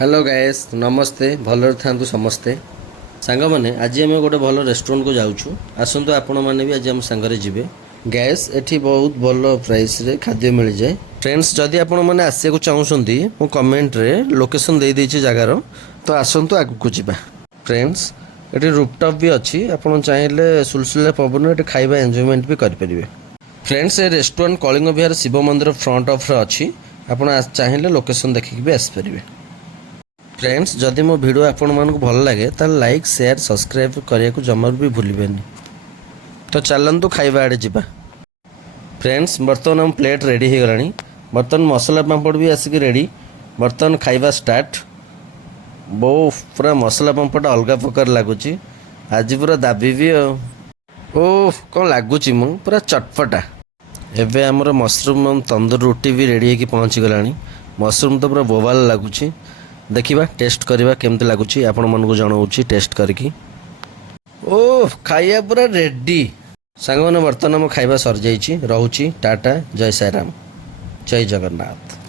Hello guys नमस्ते भलरे थांतु समस्ते सांग मैंने आज आम गोटे भल रेस्टोरेंट को जाऊँ आसतु आपण मैंने भी आज आम सांगे जी गैस एठी बहुत भल प्राइस रे खाद्य मिल जाए फ्रेंड्स जदि आपण मैंने आसिया चाहूँगी मो कमेंट रे लोकेशन दे देइछि जगार तो आसतु आगु जावा फ्रेंड्स ये रूपटॉप भी अच्छी आपड़ चाहिए सुलसुलिया पवन ये खाଇବା एंजॉयमेंट भी करेंगे फ्रेंड्स ये रेस्टोरेंट कलिंग विहार शिव मंदिर फ्रंट ऑफ अच्छी आपड़ चाहिए लोकेशन देखिक भी आसपारे फ्रेंड्स जदि मो वीडियो आपण मानक भल लगे ताल लाइक शेयर सब्सक्राइब करने को जमार भी भूलें तो चलतु खाଇବା आड़े जा फ्रेंड्स बर्तमान हम प्लेट रेडी हो गला बर्तमान मसला पापड़ भी आसिक रेडी बर्तमान खाଇବା स्टार्ट बो पूरा मसला पापड़ अलग प्रकार लगुच आज पूरा दाबी भी ओह कौन लगुच मु पूरा चटपटा एवं आमर मशरूम तंदूर रोटी भी रेडी होगी पहुँची गला मशरूम तो पूरा बोबाल लगुच देखिबा टेस्ट करवा केमती लगुच आपण मन को जनाऊँगी टेस्ट करके ओह खाଇବା पूरा रेडी सांग मैंने बर्तमान मो खाଇବା सर जाइए रोची टाटा जय साईराम जय जगन्नाथ।